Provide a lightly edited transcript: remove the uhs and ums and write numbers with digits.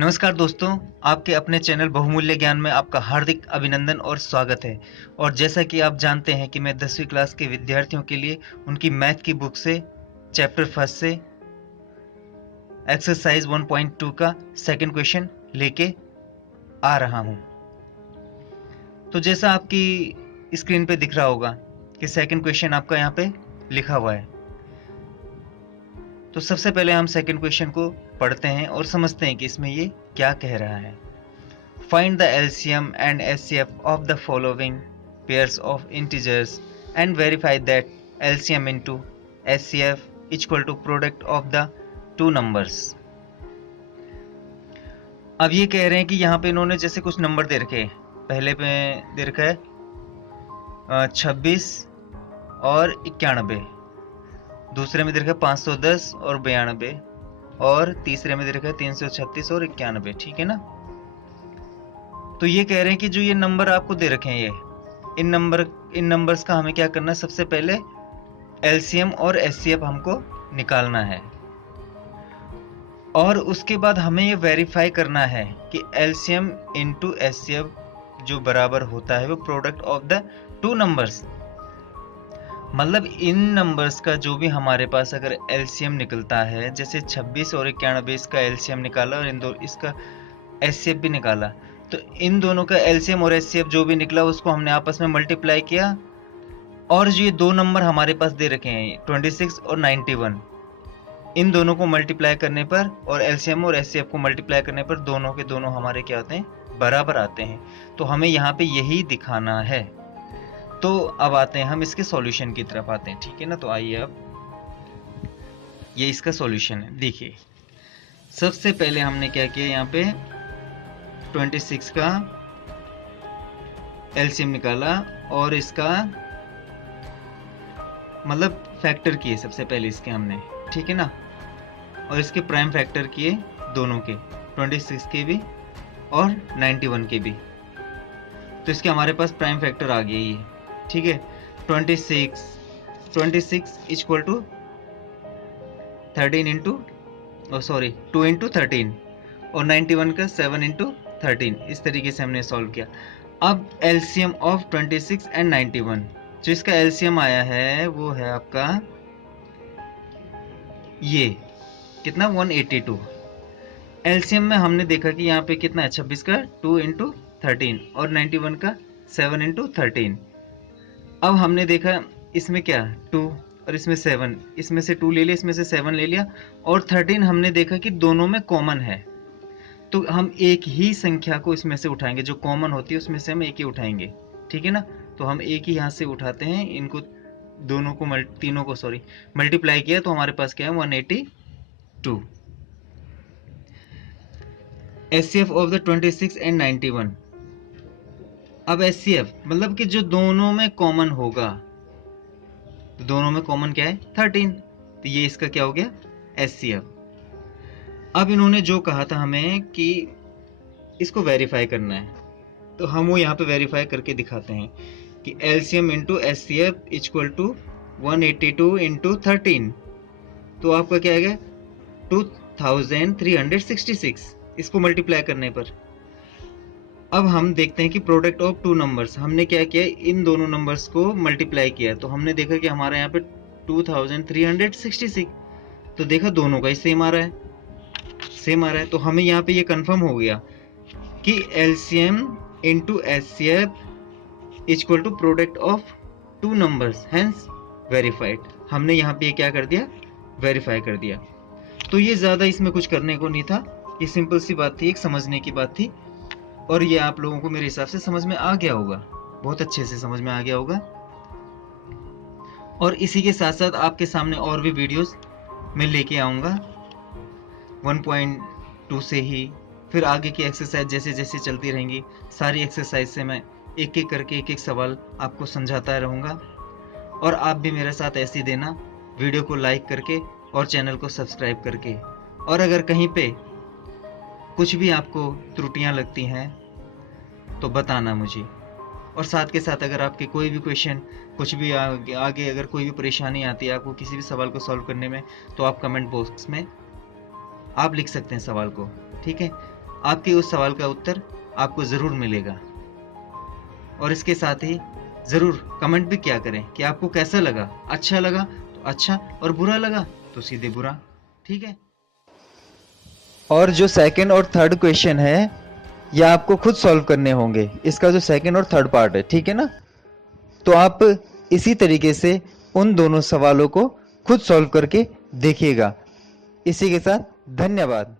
नमस्कार दोस्तों, आपके अपने चैनल बहुमूल्य ज्ञान में आपका हार्दिक अभिनंदन और स्वागत है। और जैसा कि आप जानते हैं कि मैं 10वीं क्लास के विद्यार्थियों के लिए उनकी मैथ की बुक से चैप्टर फर्स्ट से एक्सरसाइज 1.2 का सेकंड क्वेश्चन लेके आ रहा हूं। तो जैसा आपकी स्क्रीन पे दिख रहा होगा कि सेकंड क्वेश्चन आपका यहाँ पे लिखा हुआ है। तो सबसे पहले हम सेकंड क्वेश्चन को पढ़ते हैं और समझते हैं कि इसमें ये क्या कह रहा है। Find the LCM and SCF of the following pairs of integers and verify that LCM into SCF equal to product of the two numbers। अब ये कह रहे हैं कि यहाँ पे इन्होंने जैसे कुछ नंबर दे रखे हैं। पहले पे दे रखा है 26 और 91, दूसरे में दे रखा है 510 और 92, और तीसरे में दे रखा है 336 और 91। ठीक है ना। तो ये कह रहे हैं कि जो ये नंबर आपको दे रखे हैं, ये इन नंबर्स का हमें क्या करना है, सबसे पहले एलसीएम और एचसीएफ हमको निकालना है और उसके बाद हमें ये वेरीफाई करना है कि एलसीएम इनटू एचसीएफ जो बराबर होता है वो product of the two numbers. मतलब इन नंबर्स का जो भी हमारे पास अगर एलसीएम निकलता है, जैसे 26 और 91 इसका एलसीएम निकाला और इसका एचसीएफ भी निकाला, तो इन दोनों का एलसीएम और एचसीएफ जो भी निकला उसको हमने आपस में मल्टीप्लाई किया और जो ये दो नंबर हमारे पास दे रखे हैं 26 और 91, इन दोनों को मल्टीप्लाई करने पर और एलसीएम और एचसीएफ को मल्टीप्लाई करने पर दोनों के दोनों हमारे क्या होते हैं, बराबर आते हैं। तो हमें यहाँ पे यही दिखाना है। तो अब आते हैं हम इसके सॉल्यूशन की तरफ आते हैं। ठीक है ना। तो आइए अब ये इसका सॉल्यूशन है। देखिए सबसे पहले हमने क्या किया, यहाँ पे 26 का एलसीएम निकाला और इसका मतलब फैक्टर किए सबसे पहले इसके हमने, ठीक है ना, और इसके प्राइम फैक्टर किए दोनों के, 26 के भी और 91 के भी। तो इसके हमारे पास प्राइम फैक्टर आ गया ये, ठीक है। 26 इक्वल टू 13 इंटू 2 इंटू 13 और 91 का 7 इंटू 13। इस तरीके से हमने सॉल्व किया। अब एलसीएम ऑफ 26 एंड 91, जो इसका एलसीएम आया है वो है आपका ये कितना, 182। एलसीएम में हमने देखा कि यहाँ पे कितना है, 26 का 2 इंटू 13 और 91 का 7 इंटू 13। अब हमने देखा इसमें क्या 2 और इसमें 7, इसमें से 2 ले लिया, इसमें से 7 ले लिया और 13 हमने देखा कि दोनों में कॉमन है। तो हम एक ही संख्या को इसमें से उठाएंगे, जो कॉमन होती है उसमें से हम एक ही उठाएंगे, ठीक है ना। तो हम एक ही यहाँ से उठाते हैं, इनको दोनों को तीनों को मल्टीप्लाई किया तो हमारे पास क्या है, 182। HCF of the 26 and 91। अब एचसीएफ मतलब कि जो दोनों में कॉमन होगा, तो दोनों में कॉमन क्या है, 13। तो ये इसका क्या हो गया, एचसीएफ। अब इन्होंने जो कहा था हमें कि इसको वेरीफाई करना है, तो हम वो यहाँ पे वेरीफाई करके दिखाते हैं कि LCM into HCF equal to 182 into 13। तो आपका क्या आएगा, 2366 इसको मल्टीप्लाई करने पर। अब हम देखते हैं कि प्रोडक्ट ऑफ टू नंबर्स, हमने क्या किया, इन दोनों नंबर्स को मल्टीप्लाई किया तो हमने देखा कि हमारे यहाँ पे 2366। तो देखा दोनों का ही सेम आ रहा है, सेम आ रहा है। तो हमें यहाँ पे ये कंफर्म हो गया कि LCM into HCF equal to product of two numbers, hence verified. हमने यहाँ पे क्या कर दिया, वेरीफाई कर दिया। तो ये ज़्यादा इसमें कुछ करने को नहीं था, ये सिंपल सी बात थी, एक समझने की बात थी और ये आप लोगों को मेरे हिसाब से समझ में आ गया होगा, बहुत अच्छे से समझ में आ गया होगा। और इसी के साथ साथ आपके सामने और भी वीडियोस मैं लेके आऊँगा 1.2 से ही, फिर आगे की एक्सरसाइज जैसे जैसे चलती रहेंगी, सारी एक्सरसाइज से मैं एक एक करके एक एक सवाल आपको समझाता रहूँगा। और आप भी मेरे साथ ऐसे ही देना, वीडियो को लाइक करके और चैनल को सब्सक्राइब करके। और अगर कहीं पे कुछ भी आपको त्रुटियां लगती हैं तो बताना मुझे। और साथ के साथ अगर आपके कोई भी क्वेश्चन, कुछ भी आगे अगर कोई भी परेशानी आती है आपको किसी भी सवाल को सॉल्व करने में, तो आप कमेंट बॉक्स में आप लिख सकते हैं सवाल को, ठीक है। आपके उस सवाल का उत्तर आपको ज़रूर मिलेगा। और इसके साथ ही ज़रूर कमेंट भी क्या करें कि आपको कैसा लगा। अच्छा लगा तो अच्छा, और बुरा लगा तो सीधे बुरा। ठीक है। और जो सेकंड और थर्ड क्वेश्चन है ये आपको खुद सॉल्व करने होंगे, इसका जो सेकंड और थर्ड पार्ट है, ठीक है ना। तो आप इसी तरीके से उन दोनों सवालों को खुद सॉल्व करके देखिएगा। इसी के साथ धन्यवाद।